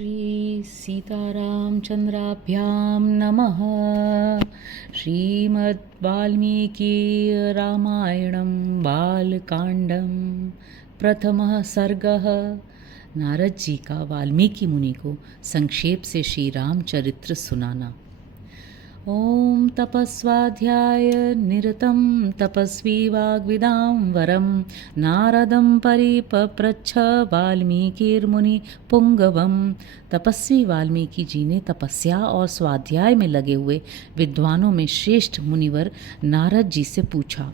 श्री सीतारामचन्द्राभ्यां नमः। श्रीमद्वाल्मीकि रामायणं बालकांडं प्रथमः सर्गः। नारद जी का वाल्मीकि मुनि को संक्षेप से श्री रामचरित्र सुनाना। ओम तपस्वाध्याय निरतं तपस्वी वाग्विदां वरं नारदं परिपप्रच्छ वाल्मीकिर्मुनि पुंगवम। तपस्वी वाल्मीकि जी ने तपस्या और स्वाध्याय में लगे हुए विद्वानों में श्रेष्ठ मुनिवर नारद जी से पूछा,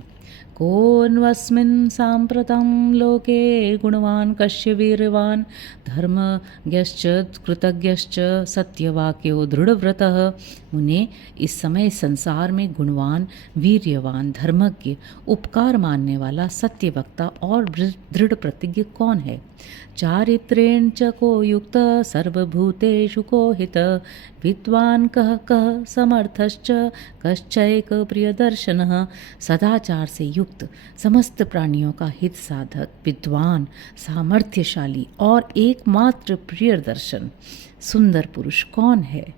कोऽन्वस्मिन् साम्प्रतं लोके गुणवान् कस्य वीर्यवान् धर्मज्ञश्च कृतज्ञश्च सत्यवाक्यो दृढ़व्रतः। मुने, इस समय संसार में गुणवान, वीर्यवान, धर्मज्ञ, उपकार मानने वाला, सत्यवक्ता और दृढ़ प्रतिज्ञ कौन है? चारित्रेण च को युक्त सर्वभूतेषु को हित विद्वान् कः कः समर्थश्च कश्चैक प्रियदर्शनः। सदाचार से युक्त, समस्त प्राणियों का हित साधक, विद्वान, सामर्थ्यशाली और एकमात्र प्रियदर्शन सुंदर पुरुष कौन है?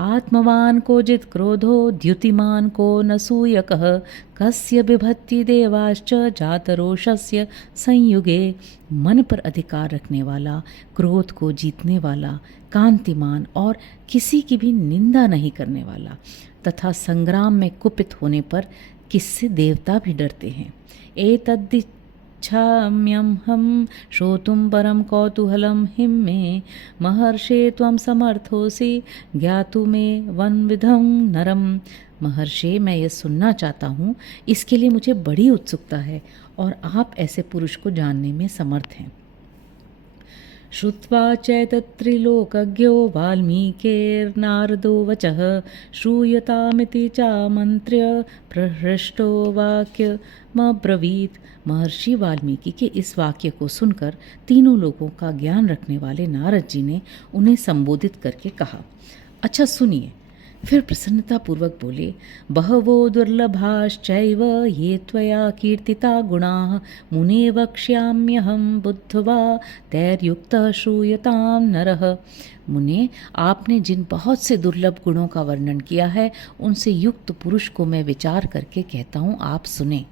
आत्मवान को जित क्रोधो द्युतिमान को न सूयकः कस्य बिभत्ति देवाश्च जातरोषस्य संयुगे। मन पर अधिकार रखने वाला, क्रोध को जीतने वाला, कांतिमान और किसी की भी निंदा नहीं करने वाला तथा संग्राम में कुपित होने पर किससे देवता भी डरते हैं। एतद्दिच्छाम्यहं श्रोतुं परम कौतूहलं हिम्मे महर्षे त्वं समर्थोसि ज्ञातुमे वनविधं नरम। महर्षे, मैं यह सुनना चाहता हूँ, इसके लिए मुझे बड़ी उत्सुकता है और आप ऐसे पुरुष को जानने में समर्थ हैं। श्रुत्वा चैतत्त्रिलोकज्ञो वाल्मीकिर्नारदो वचः श्रूयतामिति चामन्त्र्य प्रहृष्टो वाक्यमब्रवीत्। महर्षि वाल्मीकि के इस वाक्य को सुनकर तीनों लोगों का ज्ञान रखने वाले नारद जी ने उन्हें संबोधित करके कहा, अच्छा सुनिए। फिर प्रसन्नतापूर्वक बोले, बहवो दुर्लभाश्चैव ये त्वया कीर्तिता गुणाः मुने वक्ष्याम्यहं बुद्ध्वा तैर्युक्तः श्रूयतां नरः। मुने, आपने जिन बहुत से दुर्लभ गुणों का वर्णन किया है, उनसे युक्त पुरुष को मैं विचार करके कहता हूँ, आप सुने।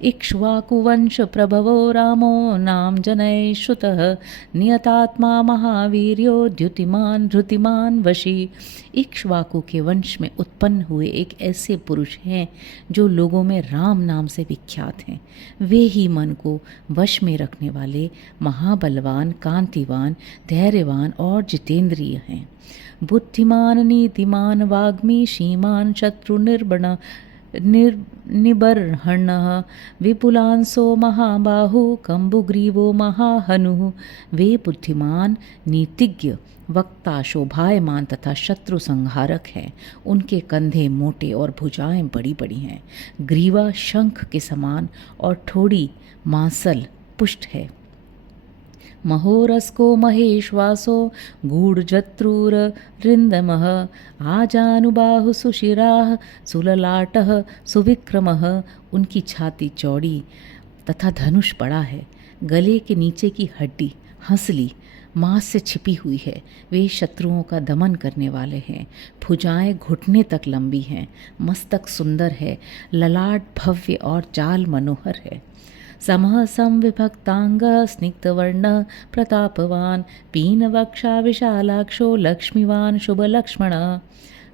इक्ष्वाकुवंश प्रभवो रामो नाम जनैः श्रुतः नियतात्मा महावीर्यो द्युतिमान धृतिमान वशी। इक्ष्वाकु के वंश में उत्पन्न हुए एक ऐसे पुरुष हैं जो लोगों में राम नाम से विख्यात हैं। वे ही मन को वश में रखने वाले महाबलवान, कांतिवान, धैर्यवान और जितेंद्रिय हैं। बुद्धिमान, नीतिमान, वाग्मी, श्रीमान, शत्रु निबर्हणः विपुलांसो महाबाहु कंबुग्रीवो महाहनुः। वे बुद्धिमान, नीतिज्ञ, वक्ता, शोभायमान तथा शत्रु संहारक हैं। उनके कंधे मोटे और भुजाएं बड़ी बड़ी हैं। ग्रीवा शंख के समान और ठोड़ी मांसल पुष्ट है। महोरस्को महेश्वासो गूढ़जत्रुररिन्दमः आजानुबाहु सुशिराः सुललाटः सुविक्रमः। उनकी छाती चौड़ी तथा धनुष बड़ा है। गले के नीचे की हड्डी हंसली मांस से छिपी हुई है। वे शत्रुओं का दमन करने वाले हैं। भुजाएं घुटने तक लंबी हैं। मस्तक सुंदर है। ललाट भव्य और चाल मनोहर है। समः संविभक्तांग स्निग्धवर्ण प्रतापवान पीनवक्षा विशालाक्षो लक्ष्मीवान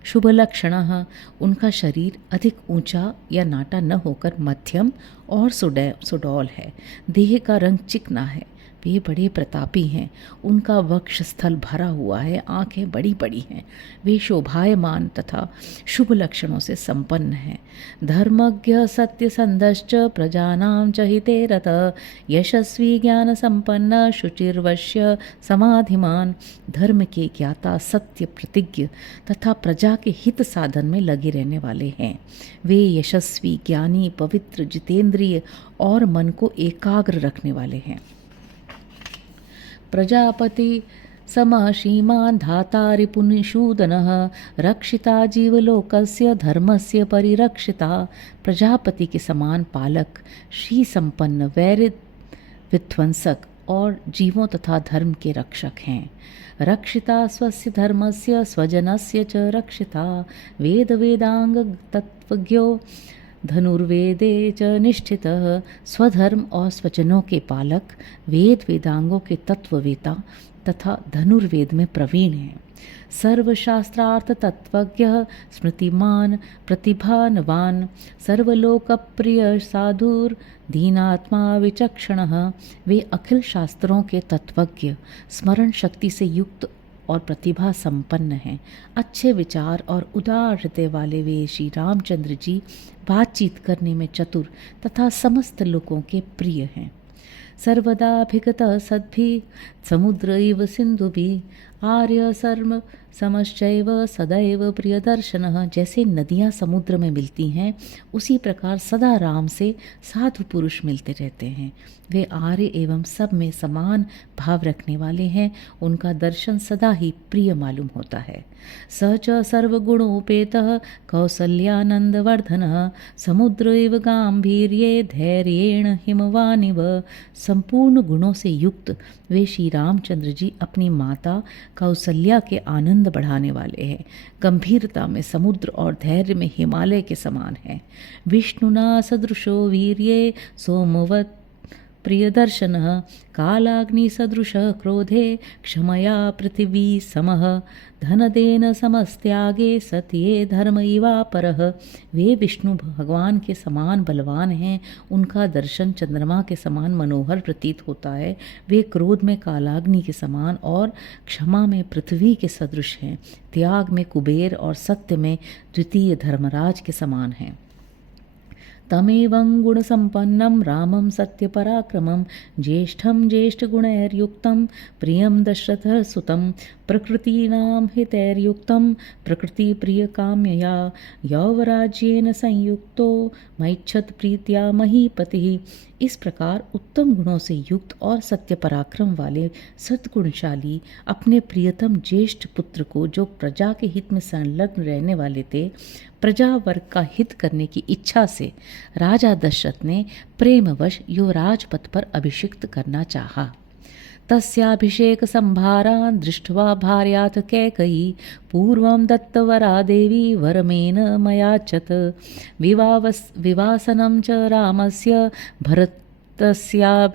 शुभलक्षणः। उनका शरीर अधिक ऊंचा या नाटा न होकर मध्यम और सुडौल है। देह का रंग चिकना है। वे बड़े प्रतापी हैं। उनका वक्षस्थल भरा हुआ है। आंखें बड़ी बड़ी हैं। वे शोभायमान तथा शुभ लक्षणों से संपन्न हैं। धर्मज्ञ सत्यसंधश्च प्रजानां च हिते रतः यशस्वी ज्ञान संपन्न शुचिर्वश्य समाधिमान। धर्म के ज्ञाता, सत्य प्रतिज्ञ तथा प्रजा के हित साधन में लगे रहने वाले हैं। वे यशस्वी, ज्ञानी, पवित्र, जितेंद्रिय और मन को एकाग्र रखने वाले हैं। प्रजापति समः श्रीमान् धाता रिपुनिषूदनः रक्षिता जीवलोकस्य धर्मस्य परिरक्षिता। प्रजापति के समान पालक, श्री संपन्न, वैर विध्वंसक और जीवों तथा धर्म के रक्षक हैं। रक्षिता स्वस्य धर्मस्य स्वजनस्य च रक्षिता वेद वेदांग तत्वज्ञो धनुर्वेदे च निष्ठितः। स्वधर्म और स्वजनों के पालक, वेद वेदांगों के तत्ववेता तथा धनुर्वेद में प्रवीण हैं। सर्वशास्त्रार्थ तत्वज्ञ स्मृतिमान प्रतिभानवान सर्वलोकप्रिय साधुर दीनात्मा विचक्षणः। वे अखिल शास्त्रों के तत्वज्ञ, स्मरण शक्ति से युक्त और प्रतिभा संपन्न हैं। अच्छे विचार और उदार हृदय वाले वे श्री रामचंद्र जी बातचीत करने में चतुर तथा समस्त लोगों के प्रिय हैं। सर्वदाभिगतः सद्भिः समुद्र इव सिन्धुभिः आर्य सर्व समश्चैव सदैव प्रियदर्शनः। जैसे नदियाँ समुद्र में मिलती हैं, उसी प्रकार सदा राम से साधु पुरुष मिलते रहते हैं। वे आर्य एवं सब में समान भाव रखने वाले हैं। उनका दर्शन सदा ही प्रिय मालूम होता है। स च सर्वगुणोपेतः कौसल्यानंदवर्धनः समुद्र इव गांभीर्ये धैर्येण हिमवानिव। संपूर्ण गुणों से युक्त वे श्री रामचंद्र जी अपनी माता कौसल्या के आनंद बढ़ाने वाले हैं। गंभीरता में समुद्र और धैर्य में हिमालय के समान है। विष्णुना सदृशो वीर्ये सोमवत् प्रियदर्शनः कालाग्नि सदृशः क्रोधे क्षमया पृथिवी समः धनदेन समस्त्यागे सत्ये धर्म इवापरः। वे विष्णु भगवान के समान बलवान हैं। उनका दर्शन चंद्रमा के समान मनोहर प्रतीत होता है। वे क्रोध में कालाग्नि के समान और क्षमा में पृथ्वी के सदृश हैं। त्याग में कुबेर और सत्य में द्वितीय धर्मराज के समान हैं। तमेवं गुणसम्पन्नं रामं सत्यपराक्रमं ज्येष्ठं ज्येष्ठगुणैर्युक्तं प्रियं दशरथः सुतं प्रकृतीनां हितैर्युक्तं प्रकृतिप्रियकाम्यया यौवराज्येन संयुक्तो मैच्छत् प्रीत्या महीपतिः। इस प्रकार उत्तम गुणों से युक्त और सत्य पराक्रम वाले सद्गुणशाली अपने प्रियतम ज्येष्ठ पुत्र को, जो प्रजा के हित में संलग्न रहने वाले थे, प्रजा वर्ग का हित करने की इच्छा से राजा दशरथ ने प्रेमवश युवराज पद पर अभिषिक्त करना चाहा। तस्याभिषेक संभारान् दृष्ट्वा भार्याथ कैकेयी पूर्वं दत्तवरा देवी वरमेन मयाचत विवासनं च रामस्य भरतस्याभिषेचनम।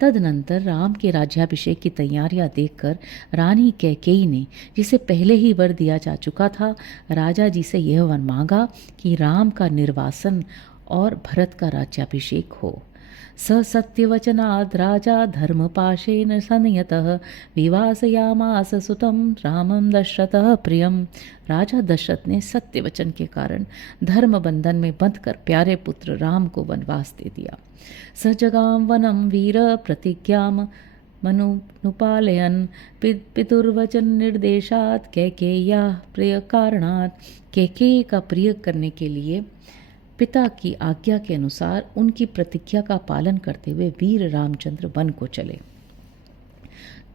तदनंतर राम के राज्याभिषेक की तैयारियां देखकर रानी कैकेयी ने, जिसे पहले ही वर दिया जा चुका था, राजा जी से यह वर मांगा कि राम का निर्वासन और भरत का राज्याभिषेक हो। स सत्यवचनाद् राजा धर्मपाशेन संयतः विवासयामास सुतं रामं दशरथः प्रियम। राजा दशरथ ने सत्य वचन के कारण धर्म बंधन में बंधकर प्यारे पुत्र राम को वनवास दे दिया। स जगाम वनम वीर प्रतिज्ञां मनुपालयन् पितुर्वचन निर्देशात् कैकेय्याः प्रिय कारणात्। कैकेयी का प्रिय करने के लिए पिता की आज्ञा के अनुसार उनकी प्रतिज्ञा का पालन करते हुए वीर रामचंद्र वन को चले।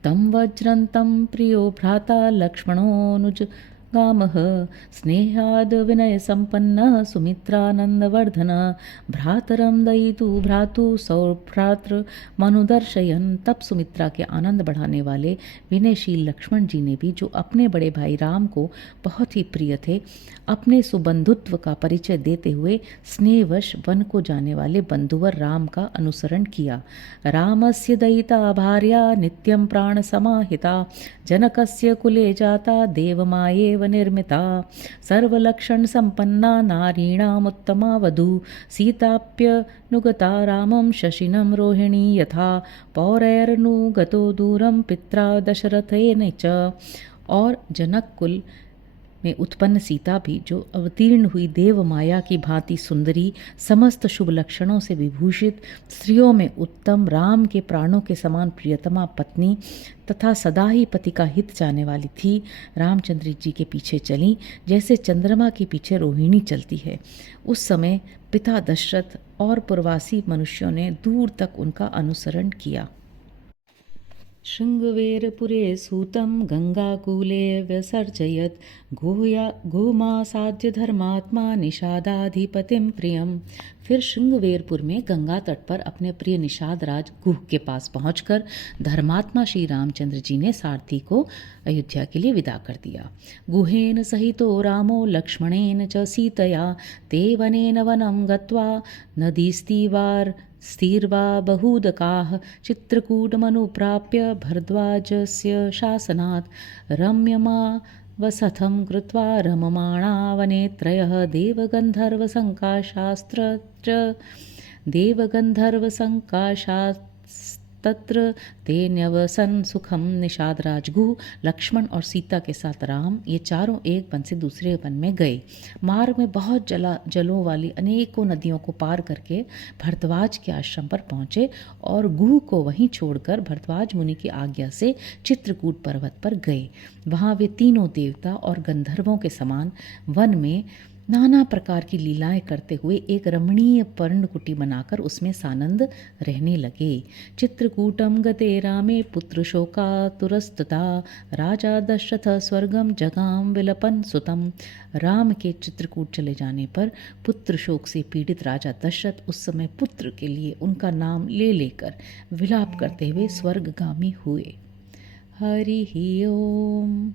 तम वज्रंतम प्रियो भ्राता लक्ष्मणोनुज गामः स्नेहाद विनय संपन्न सुमित्रानंदवर्धन भ्रातरम दयितु भ्रातु सौभ्रातृ मनुदर्शयन। तब सुमित्रा के आनंद बढ़ाने वाले विनयशील लक्ष्मण जी ने भी, जो अपने बड़े भाई राम को बहुत ही प्रिय थे, अपने सुबंधुत्व का परिचय देते हुए स्नेहवश वन को जाने वाले बंधुवर राम का अनुसरण किया। रामस्य दयिता भार्या नित्यं प्राण समाहिता जनकस्य कुले जाता देवमायेव निर्मिता सर्वलक्षण संपन्ना नारीणामुत्तमा वधू सीताप्यनुगता रामं शशिनं रोहिणी यथा पौरैरनुगतो दूरं पित्रा दशरथेन च। और जनक कुल में उत्पन्न सीता भी, जो अवतीर्ण हुई देव माया की भांति सुंदरी, समस्त शुभ लक्षणों से विभूषित, स्त्रियों में उत्तम, राम के प्राणों के समान प्रियतमा पत्नी तथा सदा ही पति का हित चाहने वाली थी, रामचंद्र जी के पीछे चली जैसे चंद्रमा के पीछे रोहिणी चलती है। उस समय पिता दशरथ और पूर्ववासी मनुष्यों ने दूर तक उनका अनुसरण किया। शृङ्गवेरपुरे सूतं गङ्गाकूले व्यसर्जयत् गोमासाद्य धर्मात्मा निषादाधिपतिं प्रियम। फिर श्रृंगवेरपुर में गंगा तट पर अपने प्रिय निषाद राज गुह के पास पहुंचकर धर्मात्मा श्री रामचंद्र जी ने सारथी को अयोध्या के लिए विदा कर दिया। गुहेन सहितो रामो लक्ष्मणेन च सीतया ते वनेन वनं गत्वा नदीस्तीवार स्थिर्वा बहूदकाः चित्रकूटमनुप्राप्य भरद्वाजस्य शासनात् रम्यमा वसथं कृत्वा रममाणा वने त्रयः देवगन्धर्वसंकाशास्तत्र ते न्यवसन सुखम। निषाद राजगुह लक्ष्मण और सीता के साथ राम ये चारों एक वन से दूसरे वन में गए। मार्ग में बहुत जलों वाली अनेकों नदियों को पार करके भरद्वाज के आश्रम पर पहुँचे और गुह को वहीं छोड़कर भरद्वाज मुनि की आज्ञा से चित्रकूट पर्वत पर गए। वहाँ वे तीनों देवता और गंधर्वों के समान वन में नाना प्रकार की लीलाएं करते हुए एक रमणीय पर्णकुटी बनाकर उसमें सानंद रहने लगे। चित्रकूटम गते रामे पुत्र शोकातुरस्तथा राजा दशरथ स्वर्गम जगाम विलपन सुतम। राम के चित्रकूट चले जाने पर पुत्र शोक से पीड़ित राजा दशरथ उस समय पुत्र के लिए उनका नाम ले लेकर विलाप करते हुए स्वर्गगामी हुए। हरि ओम।